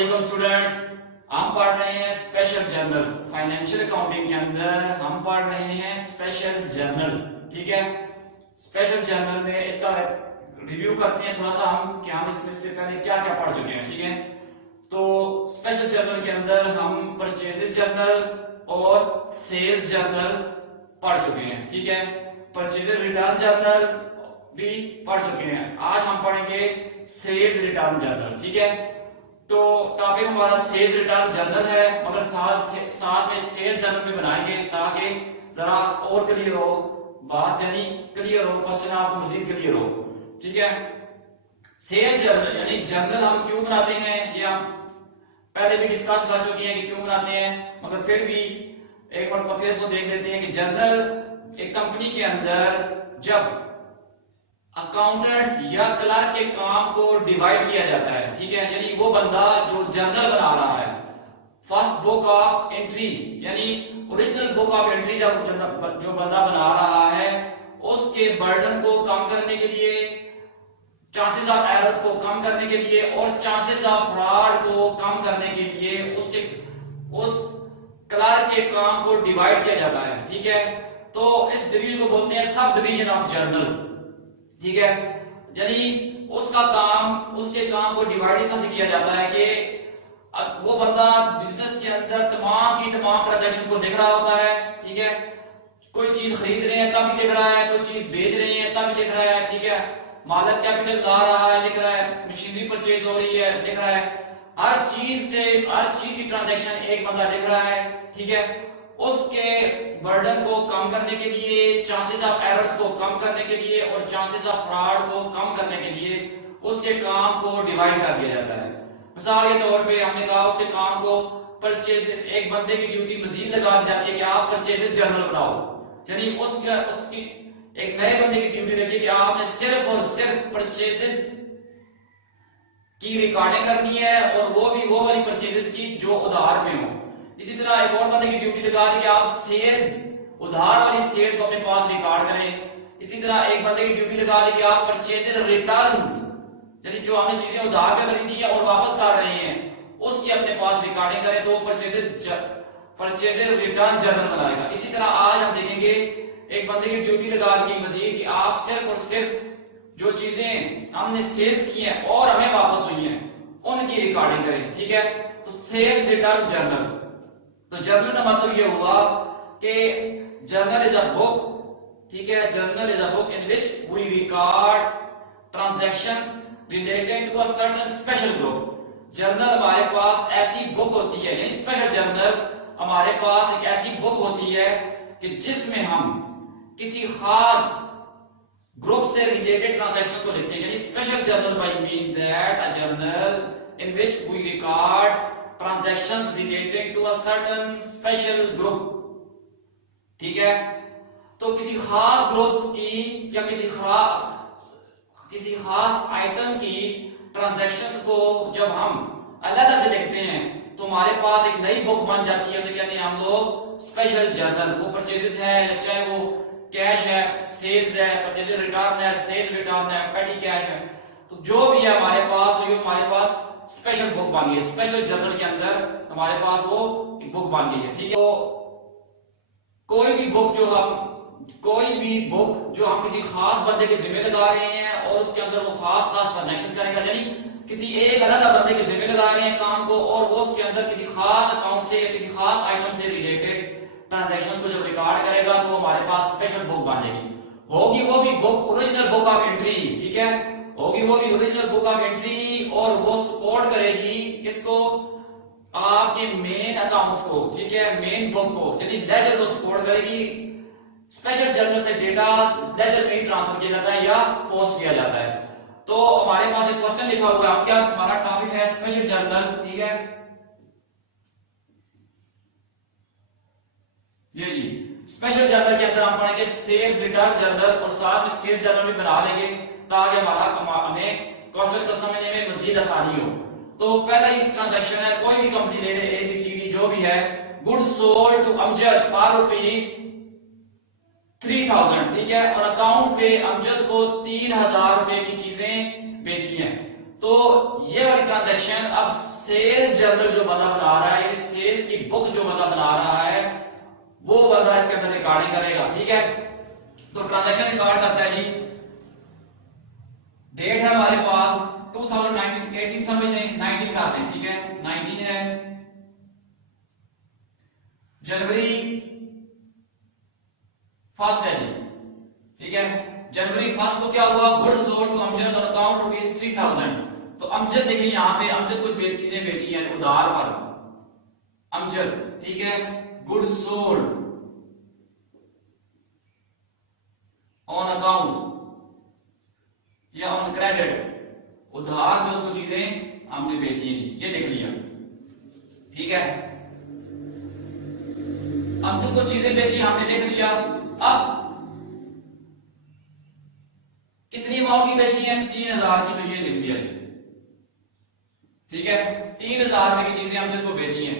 अस्सलाम स्टूडेंट्स, हम पढ़ रहे हैं स्पेशल जर्नल। फाइनेंशियल अकाउंटिंग के अंदर हम पढ़ रहे हैं स्पेशल जर्नल। ठीक है, स्पेशल जर्नल में इसका रिव्यू करते हैं थोड़ा सा हम कि हम इसमें से पहले क्या क्या पढ़ चुके हैं। ठीक है, तो स्पेशल जर्नल के अंदर हम परचेजेस जर्नल और सेल्स जर्नल पढ़ चुके हैं। ठीक है, परचेजेस रिटर्न जर्नल भी पढ़ चुके हैं। आज हम पढ़ेंगे सेल्स रिटर्न जर्नल। ठीक है, तो टॉपिक हमारा सेल्स रिटर्न जर्नल है, मगर साथ में सेल्स जर्नल भी बनाएंगे ताकि जरा और क्लियर हो बात, यानी क्लियर हो क्वेश्चन आपको मजीद क्लियर हो। ठीक है, सेल्स जर्नल यानी जर्नल हम क्यों बनाते हैं ये हम पहले भी डिस्कस कर चुके हैं कि क्यों बनाते हैं, मगर फिर भी एक बार फिर इसको देख लेते हैं कि जर्नल एक कंपनी के अंदर जब अकाउंटेंट या क्लर्क के काम को डिवाइड किया जाता है। ठीक है, यानी वो बंदा जो जर्नल बना रहा है, फर्स्ट बुक ऑफ एंट्री यानी ओरिजिनल बुक ऑफ एंट्री जब जो बंदा बना रहा है, उसके बर्डन को कम करने के लिए, चांसेस ऑफ एरर्स को कम करने के लिए और चांसेस ऑफ फ्रॉड को कम करने के लिए उस क्लर्क के काम को डिवाइड किया जाता है। ठीक है, तो इस डिवीजन को बोलते हैं सब डिवीजन ऑफ जर्नल। ठीक है, यानी उसके काम को डिवाइड इस तरह से किया जाता है कि वो बंदा बिजनेस के अंदर तमाम की तमाम ट्रांजैक्शन को देख रहा होता है। ठीक है, कोई चीज खरीद रहे हैं तब भी लिख रहा है, कोई चीज बेच रहे हैं तब भी लिख रहा है। ठीक है, मालक कैपिटल ला रहा है लिख रहा है, मशीनरी परचेज हो रही है लिख रहा है, हर चीज की ट्रांजैक्शन एक बंदा लिख रहा है। ठीक है, उसके बर्डन को कम करने के लिए, चांसेस ऑफ एरर्स को कम करने के लिए और चांसेस ऑफ फ्रॉड को कम करने के लिए उसके काम को डिवाइड कर दिया जाता है। मिसाल के तौर पे हमने कहा उसके काम को परचेजेस, एक बंदे की ड्यूटी मजीद लगा दी जाती है कि आप परचेजेस जर्नल बनाओ, यानी उसकी एक नए बंदे की ड्यूटी लगी कि आपने सिर्फ और सिर्फ परचेजेस की रिकॉर्डिंग करनी है और वो वाली परचेजेस की जो उधार में हो। इसी तरह एक और बंदे की ड्यूटी लगा दी कि आप सेल्स, उधार वाली सेल्स को अपने पास रिकॉर्ड करें। इसी तरह एक बंदे की ड्यूटी लगा दी कि आप परचेजेस रिटर्न्स, यानी जो हमने चीजें उधार पे खरीदी है और वापस कर रहे हैं उसकी अपने पास रिकॉर्डिंग करें, तो परचेजेस रिटर्न जर्नल बनाएगा। इसी तरह आज हम देखेंगे एक बंदे की ड्यूटी लगा दी मजीद कि आप सिर्फ और सिर्फ जो चीजें हमने सेल्स की हैं और हमें वापस हुई हैं उनकी रिकॉर्डिंग करें। ठीक है, तो सेल्स रिटर्न जर्नल, तो जर्नल का मतलब ये हुआ कि जर्नल इज अ बुक। ठीक है, journal is a book in which we record transactions related to a certain special group. Journal हमारे पास ऐसी बुक होती है, यानी स्पेशल जर्नल हमारे पास एक ऐसी बुक होती है कि जिसमें हम किसी खास ग्रुप से रिलेटेड ट्रांजैक्शन को लिखते हैं, यानी special journal by mean that a journal in which we record transactions relating to a certain special group। ठीक है, तो किसी खास ग्रुप्स की या किसी खास आइटम की ट्रांजैक्शंस को जब हम अलग से लिखते हैं तो हमारे पास एक नई बुक बन जाती है, उसे कहते हैं हम लोग स्पेशल जर्नल। वो परचेजेस है, चाहे वो कैश है, सेल्स है, परचेजेस रिटर्न है, सेल रिटर्न है, पेटी कैश है, तो जो भी है हमारे पास हमारे पास स्पेशल बुक बन गई है। स्पेशल जर्नल के अंदर हमारे पास वो एक बुक बन गई है। ठीक है, तो कोई भी बुक जो हम किसी खास बंदे के जिम्मे लगा रहे हैं और उसके अंदर वो खास ट्रांजैक्शन करेगा, यानी किसी एक अलग बंदे के जिम्मे लगा रहे हैं काम को और वो उसके अंदर किसी खास अकाउंट से या किसी खास आइटम से रिलेटेड ट्रांजैक्शन को जब रिकॉर्ड करेगा तो हमारे पास स्पेशल बुक बन जाएगी। होगी वो भी book original book of entry. ठीक है, होगी वो भी ओरिजिनल बुक ऑफ एंट्री और वो सपोर्ट करेगी इसको, आपके मेन अकाउंट्स को। ठीक है, मेन बुक को, यानी लेजर को सपोर्ट करेगी। स्पेशल जर्नल से डेटा लेजर में ट्रांसफर किया जाता है या पोस्ट किया जाता है। तो हमारे पास एक क्वेश्चन लिखा हुआ है, अब क्या हमारा टॉपिक है स्पेशल जर्नल। ठीक है, ये जी स्पेशल जर्नल के अंदर हम पढ़ेंगे सेल्स रिटर्न जर्नल और साथ में सेल्स जर्नल भी बना लेंगे ताकि हमें क्वेश्चन को समझने में मजीद आसानी हो। तो पहला ही ट्रांजैक्शन है, कोई भी कंपनी ले ले ABCD जो भी है, good sold to Amjad for ₹3000। ठीक है, और अकाउंट पे अमजद को 3000 रुपए की चीजें बेचनी है। तो ये वाली ट्रांजैक्शन अब सेल्स जर्नल जो बंदा बना रहा है, सेल्स की बुक जो बंदा बना रहा है, वो बंदा इसके अंदर रिकॉर्डिंग करेगा। ठीक है, तो ट्रांजैक्शन रिकॉर्ड करता है जी। डेट है हमारे पास 2019, 18 समझ लें, 19 कर लें। ठीक है, 19 है, जनवरी 1 है जी। ठीक है, जनवरी 1 को क्या हुआ, goods sold to Amjad on account rupees 3000। तो अमजद देखिए यहाँ पे अमजद कुछ चीजें बेची हैं उधार पर, अमजद। ठीक है, गुड्स सोल्ड ऑन अकाउंट या ऑन क्रेडिट, उधार में उसको चीजें हमने बेची हैं, ये लिख लिया। ठीक है, अमजद को चीजें बेची हमने लिख लिया। अब कितनी अमाउंट की बेची है, 3000 की, तो ये लिख लिया। ठीक है, 3000 रुपए की चीजें अमजद को बेची हैं।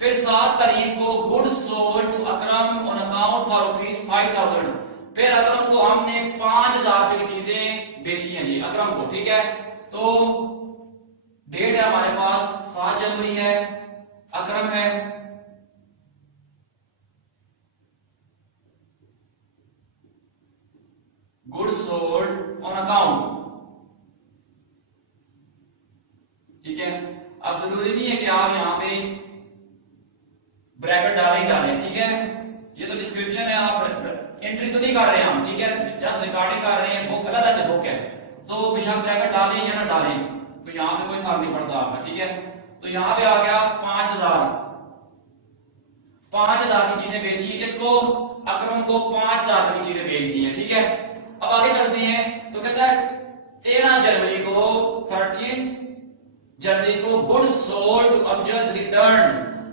फिर 7 तारीख को goods sold to Akram on account for rupees 5000। फिर अकरम को हमने 5000 रुपए की चीजें बेची हैं जी, अकरम को। ठीक है, तो डेट है हमारे पास 7 जनवरी है, अकरम है, गुड्स सोल्ड ऑन अकाउंट। ठीक है, अब जरूरी नहीं है कि आप यहां पे ब्रैकेट डालें। ठीक है, ये तो डिस्क्रिप्शन है, आप एंट्री तो नहीं कर रहे हैं हम। ठीक है, जस्ट रिकॉर्डिंग कर रहे हैं, बुक अलग से बुक है, तो बेशक ब्रैकेट डालें या ना डालें, तो यहाँ पे कोई फर्क नहीं पड़ता आपका। ठीक है, तो यहाँ पे आ गया 5000 की चीजें बेची, किसको, अकरम को 5000 की चीजें बेच दी हैं। ठीक है, अब आगे चलते हैं, तो कहता है 13 जनवरी को 13 जनवरी को goods sold to Amjad return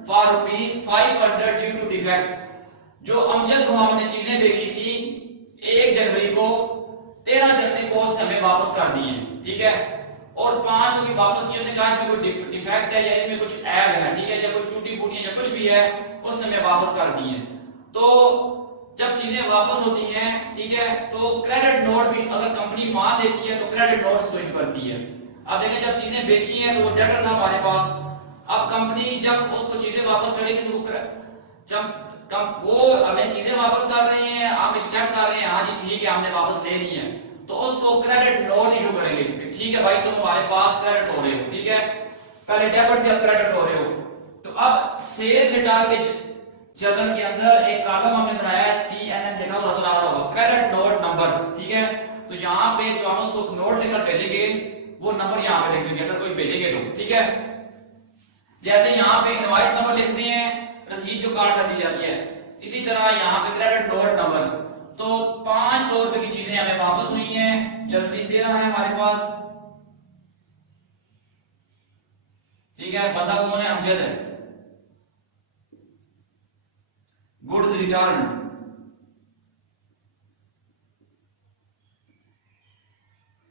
for rupees 500 due to defects. जो अमजद को हमने चीजें बेची थी 1 जनवरी को, 13 जनवरी को उसने हमें वापस कर दी है। ठीक है, और 500 की वापस की, उसने कहा इसमें कोई डिफेक्ट है या इसमें कुछ ऐब है। ठीक है, या कुछ टूटी फूटी है या कुछ भी है, उसने हमें वापस कर दी है। तो जब चीजें वापस होती हैं, ठीक है, तो क्रेडिट नोट भी अगर कंपनी मान देती है तो क्रेडिट नोट्स को इशू करती है। अब देखें, जब चीजें बेची हैं तो वो डेटर था हमारे पास। अब कंपनी जब उसको चीजें वापस करेगी तो जब वो हमें चीजें वापस कर रहे हैं, हम एक्सेप्ट कर रहे हैं, हाँ जी ठीक है हमने वापस ले ली है, तो उसको क्रेडिट नोट इशू करेंगे। ठीक है भाई, तुम हमारे पास क्रेडिट हो रहे हो। ठीक है, पहले डेबिट से अब क्रेडिट हो रहे हो। तो अब सेल्स रिटर्न के जर्नल के अंदर एक कॉलम हमने बनाया है, CNN लिखा हुआ नजर आ रहा होगा, क्रेडिट नोट नंबर। ठीक है, तो यहाँ पे जो हम उसको नोट लेकर भेजेंगे वो नंबर यहाँ पे लिख देंगे अगर कोई भेजेंगे तो। ठीक है, जैसे यहाँ पे इनवॉइस नंबर लिखते हैं, रसीद जो कार्ड कर दी जाती है, इसी तरह यहाँ पे क्रेडिट नोट नंबर। तो 500 रुपए की चीजें हमें वापस हुई हैं, जनवरी 13 है हमारे पास। ठीक है, बंदा कौन है, अमजद है। Goods return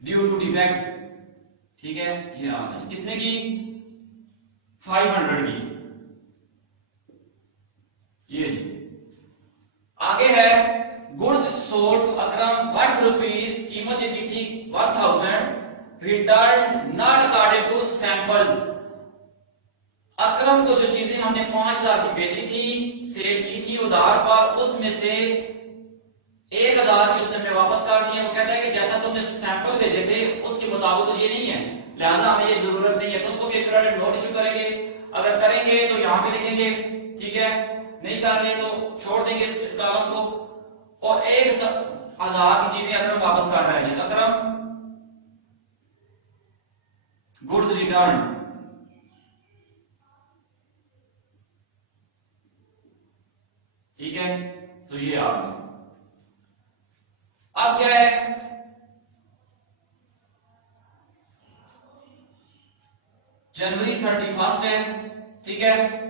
due to defect. ठीक है, ये आ गई कितने की, 500 की। ये जी आगे है, goods sold to Akram worth rupees, कीमत जितनी थी 1000, return not according to samples. Akram को जो चीजें हमने 5000 की बेची थी, सेल की थी उधार पर, उसमें से 1000 की उसने हमें वापस कर दी है। वो कहता है कि जैसा तुमने सैंपल भेजे थे उसके मुताबिक तो ये नहीं है, लिहाजा हमें ये जरूरत नहीं है, तो उसको भी क्रेडिट नोट इशू करेंगे। अगर करेंगे तो यहाँ पे लिखेंगे। ठीक है, नहीं कर रहे तो छोड़ देंगे इस कॉलम को। और 1000 की चीजें अकरम वापस कर रहा है, अकरम गुड्स रिटर्न। ठीक है, तो ये आ गया। अब क्या है, जनवरी 31 है। ठीक है,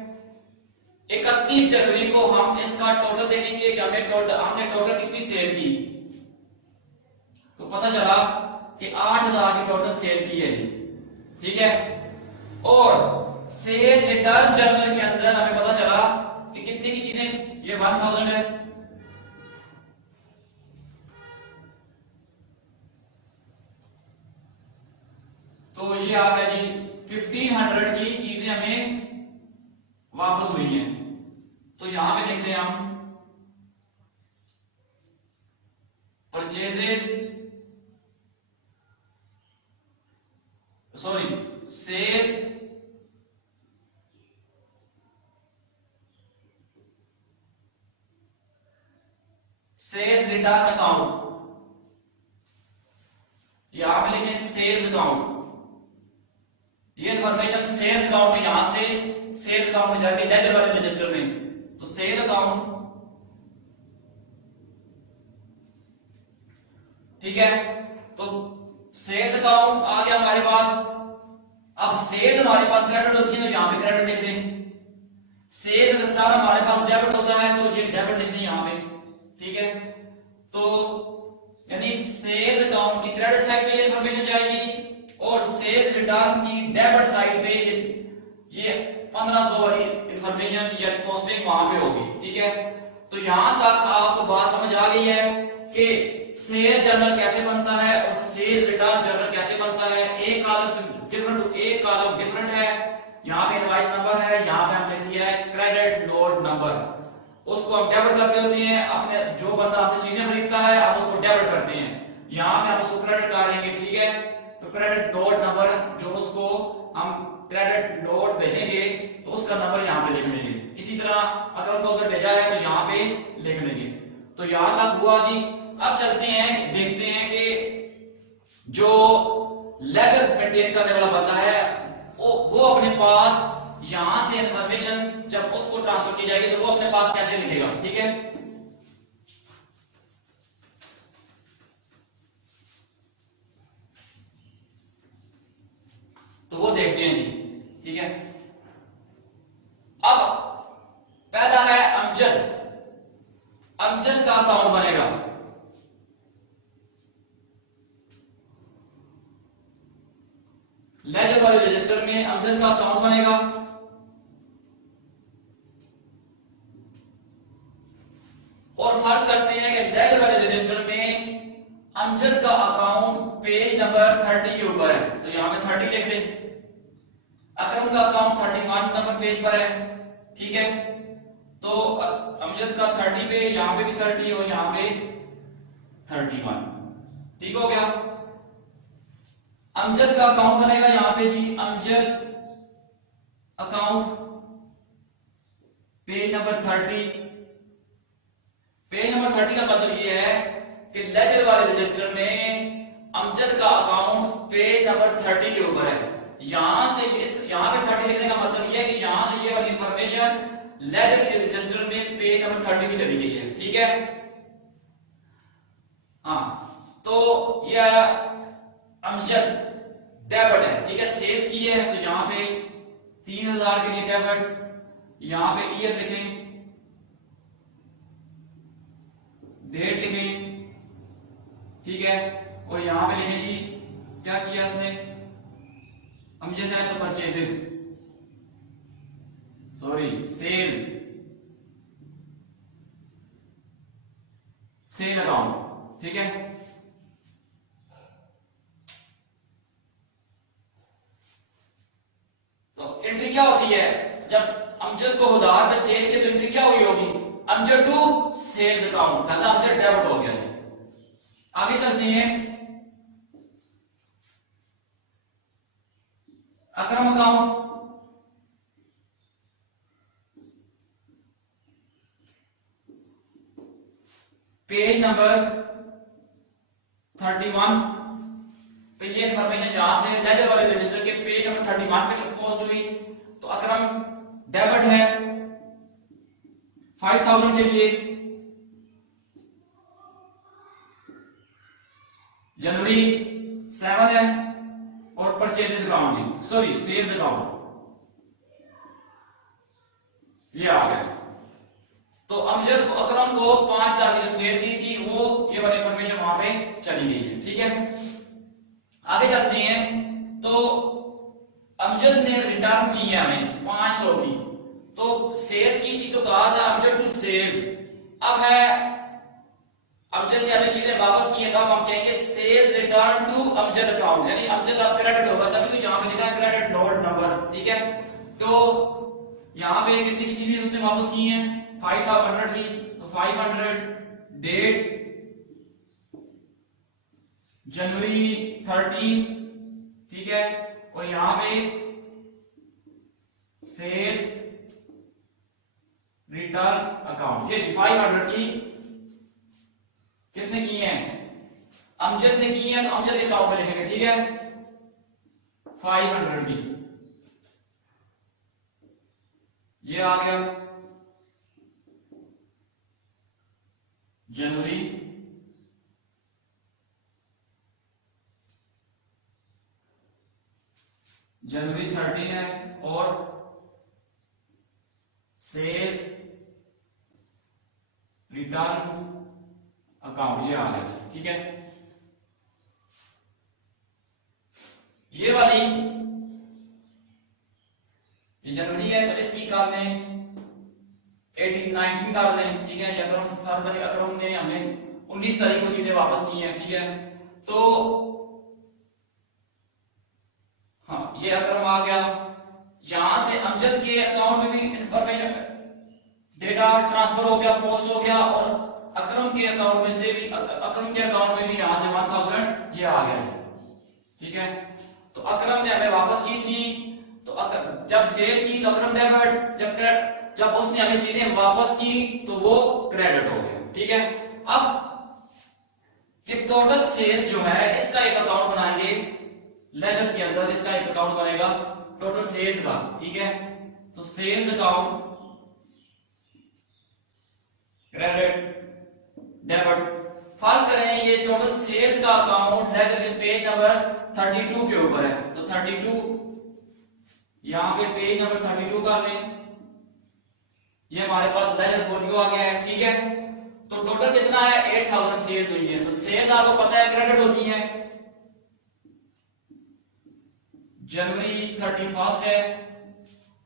31 जनवरी को हम इसका टोटल देखेंगे कि हमने टोटल कितनी सेल की। तो पता चला कि 8000 की टोटल सेल की है जी। ठीक है, और सेल्स रिटर्न जर्नल के अंदर हमें पता चला कि कितनी की चीजें, ये 1000 है। तो ये आ गया जी 1500 की चीजें चीजें हमें वापस हुई हैं। तो यहां पे लिख रहे हैं हम purchases, sorry sales return account, यहां पे लिखें सेल्स अकाउंट। ये इंफॉर्मेशन सेल्स अकाउंट में यहां से सेल्स अकाउंट में जाके लेजर वाले रजिस्टर में, तो सेल अकाउंट, ठीक है। तो सेल्स अकाउंट आ गया हमारे पास। अब सेल्स हमारे पास क्रेडिट होती है तो यहां पे क्रेडिट लिख दें। सेल्स रिटर्न हमारे पास डेबिट होता है तो ये डेबिट लिख दें यहां पे, ठीक है। तो यानी सेल्स अकाउंट की क्रेडिट साइड पे ये इंफॉर्मेशन जाएगी और सेल्स रिटर्न की डेबिट साइड पे ये 1500 वाली इंफॉर्मेशन या पोस्टिंग वहां पे होगी, ठीक है। तो यहां तक आपको बात समझ आ गई है कि सेल्स जर्नल कैसे बनता है और सेल्स रिटर्न जर्नल कैसे बनता है। एक कॉलम डिफरेंट है। यहाँ पे इनवॉइस नंबर है, यहाँ पे हम लिख दिया है क्रेडिट नोट नंबर, उसको हम डेबिट करते होते हैं। अपने जो बंदा आपसे चीजें खरीदता है हम उसको डेबिट करते हैं, यहाँ पे हम उसको क्रेडिट कर लेंगे, ठीक है। तो क्रेडिट नोट नंबर जो उसको हम क्रेडिट नोट भेजेंगे तो उसका नंबर यहाँ पे लिख लेंगे। इसी तरह अगर उनको अगर भेजा है तो यहाँ पे लिख लेंगे। तो यहां तक हुआ जी। अब चलते हैं, देखते हैं कि जो लेजर मेंटेन करने वाला बंदा है वो अपने पास यहां से इंफॉर्मेशन जब उसको ट्रांसफर की जाएगी तो वो अपने पास कैसे लिखेगा, ठीक है। तो वो देखते हैं जी, ठीक है। अब पहला है अमजद। अमजद का अकाउंट बनेगा। लेजर वाले रजिस्टर में अमजद का अकाउंट बनेगा और फर्ज करते हैं कि लेजर वाले रजिस्टर में अमजद का अकाउंट पेज नंबर 30 के ऊपर है, तो यहां पे 30 लिख लें। अकरम का अकाउंट 31 नंबर पेज पर है, ठीक है। तो अमजद का 30 पे, यहां पे भी 30 और यहां पे 31, ठीक हो गया। अमजद का अकाउंट बनेगा यहां पे जी, Amjad account page number 30। Page number 30 का मतलब ये है कि लेजर वाले रजिस्टर में अमजद का अकाउंट पेज नंबर 30 के ऊपर है। यहां पे 30 लिखने का मतलब ये है कि यहां से ये वाली इंफॉर्मेशन लेजर के रजिस्टर में पेज नंबर 30 पे चली गई है, ठीक है। हाँ, तो यह अमजद डेबिट है, ठीक है, सेल्स की है। तो यहां पे 3000 के लिए डेबिट, यहां पे ईयर लिखें, डेट लिखें, ठीक है। और यहां पे लिखें जी क्या किया उसने, अमजद है तो purchases, sorry sales, sale account, ठीक है। तो एंट्री क्या होती है जब अमजद को उधार पे सेल की, तो एंट्री क्या हुई होगी, अमजद टू सेल्स अकाउंट, मतलब अमजद डेबिट हो गया। आगे चलते हैं, अकरम अकाउंट, पेज नंबर 31 पे ये इंफॉर्मेशन जहां से लेजर वाले रजिस्टर के पेज नंबर 31 पे पोस्ट हुई। तो अकरम डेबिट है 5000 के लिए, जनवरी 7 है, और purchases account, sorry sales account ये आ गया। तो अमजद को, अकरम को 5000 की जो सेल की थी वो ये वाली इंफॉर्मेशन वहां पे चली गई है, ठीक है। आगे चलते हैं, तो अमजद ने रिटर्न की है हमें 500 की, तो सेल्स की थी तो कहा था अमजद टू सेल्स। अब है अमजद ने हमें चीजें वापस की है, तो अब हम कहेंगे sales return to Amjad account, यानी अमजद अब क्रेडिट होगा, तभी तो यहां पे लिखा है क्रेडिट नोट नंबर, ठीक है। तो यहां पे कितनी की चीजें उसने वापस की हैं, 500 की, तो 500 डेट जनवरी 13, ठीक है, और यहां पे सेल्स रिटर्न अकाउंट, ये 500 की किसने की है, अमजद ने की है, तो अमजद के अकाउंट में लिखेंगे, ठीक है, 500 की, ये आ गया जनवरी जनवरी 13 है, और सेल्स रिटर्न अकाउंट ये आ गया, ठीक है। ये वाली जनवरी है, तो इसकी कर लें 18 19 कर लें, ठीक है। अकरम फर्ज करें अकरम ने हमें 19 तारीख को चीजें वापस की हैं, ठीक है। तो हाँ, ये अकरम आ गया, यहां से अमजद के अकाउंट में भी इंफॉर्मेशन डेटा ट्रांसफर हो गया, पोस्ट हो गया, और अकरम के अकाउंट में से भी अकरम के अकाउंट में भी यहां से 1000 ये आ गया, ठीक है। तो अकरम ने हमें वापस की थी, तो जब सेल की तो अकरम डेबिट, जब उसने हमें चीजें वापस की तो वो क्रेडिट हो गया, ठीक है। अब ये टोटल सेल्स जो है इसका एक अकाउंट बनाएंगे लेजर्स के अंदर, इसका एक अकाउंट बनेगा टोटल सेल्स का, ठीक है। तो सेल्स अकाउंट क्रेडिट डेबिट, फर्ज करें ये टोटल सेल्स का अकाउंट लेजर के पेज नंबर 32 के ऊपर है, तो 32 यहां पे पेज नंबर 32 कर लें, ये हमारे पास लेजर फोलियो आ गया है, ठीक है। तो टोटल कितना है, 8000 सेल्स हुई है। तो सेल्स आपको पता है क्रेडिट होती है, जनवरी 31 है,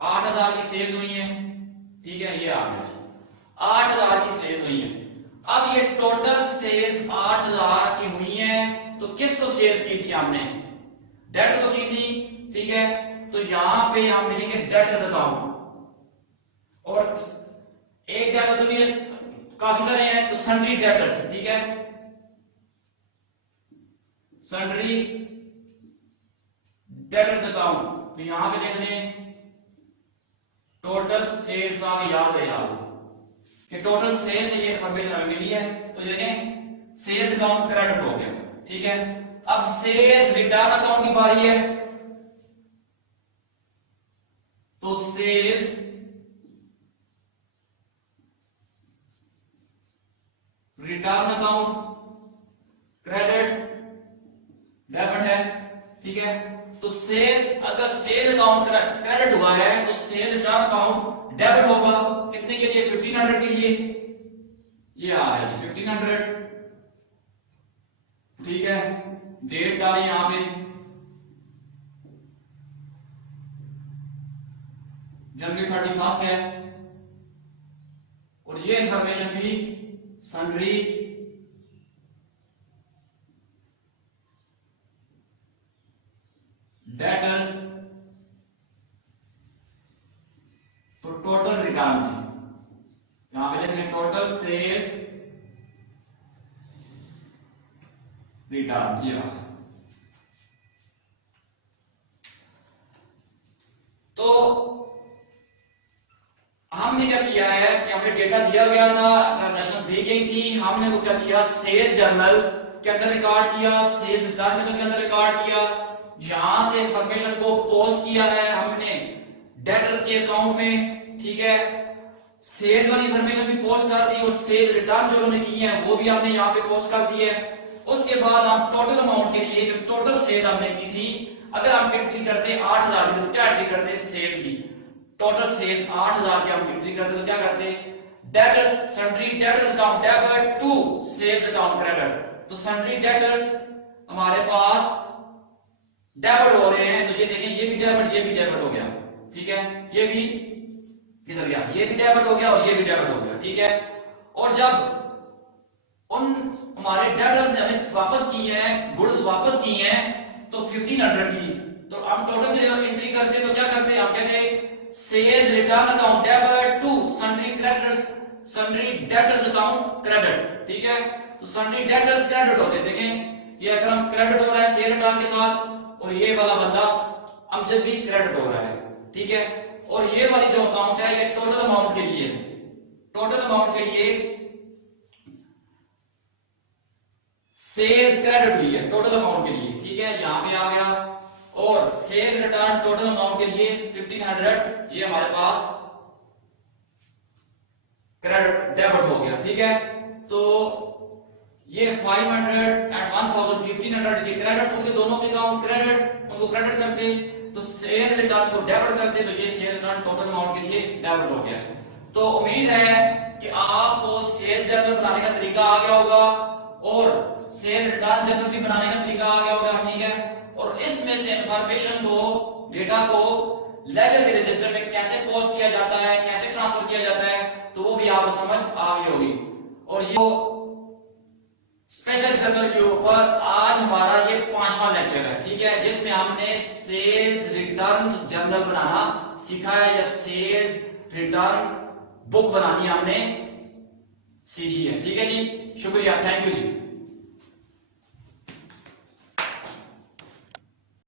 8000 की सेल्स हुई है, ठीक है, ये आ गया 8000 की सेल्स हुई है। अब ये टोटल सेल्स 8000 की हुई है, तो किसको सेल्स की थी हमने, डेटर्स को की थी, ठीक है। तो यहां पे हम लिखेंगे डेटर्स अकाउंट, और एक डेटर तो भी काफी सारे हैं, तो सन्ड्री डेटर्स, ठीक है, सन्ड्री डेटर्स अकाउंट, तो यहां पे लिख लें टोटल सेल्स का, याद है यार कि टोटल सेल्स ये इंफॉर्मेशन हमें मिली है, तो देखें सेल्स अकाउंट क्रेडिट हो गया, ठीक है। अब सेल्स रिटर्न अकाउंट की बारी है, तो sales return account credit debit है, ठीक है। तो सेल्स, अगर सेल अकाउंट क्रेडिट हुआ है तो सेल रिटर्न अकाउंट डेबिट होगा, कितने के लिए, 1500 के लिए, ये आ गया 1500, ठीक है। डेट डालें यहां पे जनवरी 31 है, और ये इंफॉर्मेशन भी सन्ड्री डेटर्स, तो टोटल रिटर्न थी, यहां पे लिख लें टोटल सेल्स रिटर्न, ये वाला। तो हमने क्या किया है कि हमें डेटा दिया गया था, ट्रांजैक्शन दी गई थी, हमने वो क्या किया, सेल्स जर्नल के अंदर रिकॉर्ड किया, सेल्स रिटर्न जर्नल के अंदर रिकॉर्ड किया, यहां से इंफॉर्मेशन को पोस्ट किया है हमने डेटर्स के अकाउंट में, ठीक है। सेल्स वाली इंफॉर्मेशन भी पोस्ट कर दी, और सेल्स रिटर्न जो उन्होंने की है वो भी हमने यहाँ पे पोस्ट कर दी है। उसके बाद हम टोटल अमाउंट के लिए जो टोटल सेल्स हमने की थी, अगर हम एंट्री करते 8000 की, तो क्या एंट्री करते सेल्स की, टोटल सेल्स 8000 की हम एंट्री करते तो क्या करते, debtors sundry debtors account debit to sales account credit, तो सन्ड्री डेटर्स हमारे पास डेबिट हो रहे हैं, तो ये देखें ये भी डेबिट, ये भी डेबिट हो गया, ठीक है, ये भी किधर गया, ये भी डेबिट हो गया और ये भी डेबिट हो गया, ठीक है। और जब उन हमारे डेटर्स ने हमें वापस किए हैं, गुड्स वापस किए हैं, तो 1500 की, तो हम टोटल जो एंट्री करते तो क्या करते, हम कहते sales return account debit to sundry creditors, sundry debtors account credit. ठीक है, तो सन्ड्री डेटर्स क्रेडिट होते हैं। देखें ये अगर हम क्रेडिट हो रहा है सेल रिटर्न के साथ, और ये वाला बंदा अमजद भी क्रेडिट हो रहा है। ठीक है, और ये वाली जो अकाउंट है ये टोटल अमाउंट के लिए, टोटल अमाउंट के लिए सेल्स क्रेडिट हुई है टोटल अमाउंट के लिए। ठीक है, यहां पे आ गया, और सेल्स रिटर्न टोटल अमाउंट के लिए 1500 ये हमारे पास क्रेडिट डेबिट हो गया। ठीक है, तो ये 500 एंड 1000 1500 के क्रेडिट, उनके दोनों के अकाउंट क्रेडिट, उनको क्रेडिट करते तो सेल्स रिटर्न को डेबिट करते, तो ये सेल्स रिटर्न टोटल अमाउंट के लिए डेबिट हो गया। तो उम्मीद है कि आपको सेल्स जर्नल बनाने का तरीका आ गया होगा, और सेल्स रिटर्न जर्नल भी बनाने का तरीका आ गया होगा। ठीक है, और इसमें से इंफॉर्मेशन को, डेटा को लेजर के रजिस्टर में कैसे पोस्ट किया जाता है, कैसे ट्रांसफर किया जाता है, तो वो भी आपको समझ आ गई होगी। और ये स्पेशल जर्नल के ऊपर आज हमारा ये 5वां लेक्चर है। ठीक है, जिसमें हमने सेल्स रिटर्न जर्नल बनाना सीखा है, या सेल्स रिटर्न बुक बनानी हमने सीखी है। ठीक है जी, शुक्रिया, थैंक यू जी।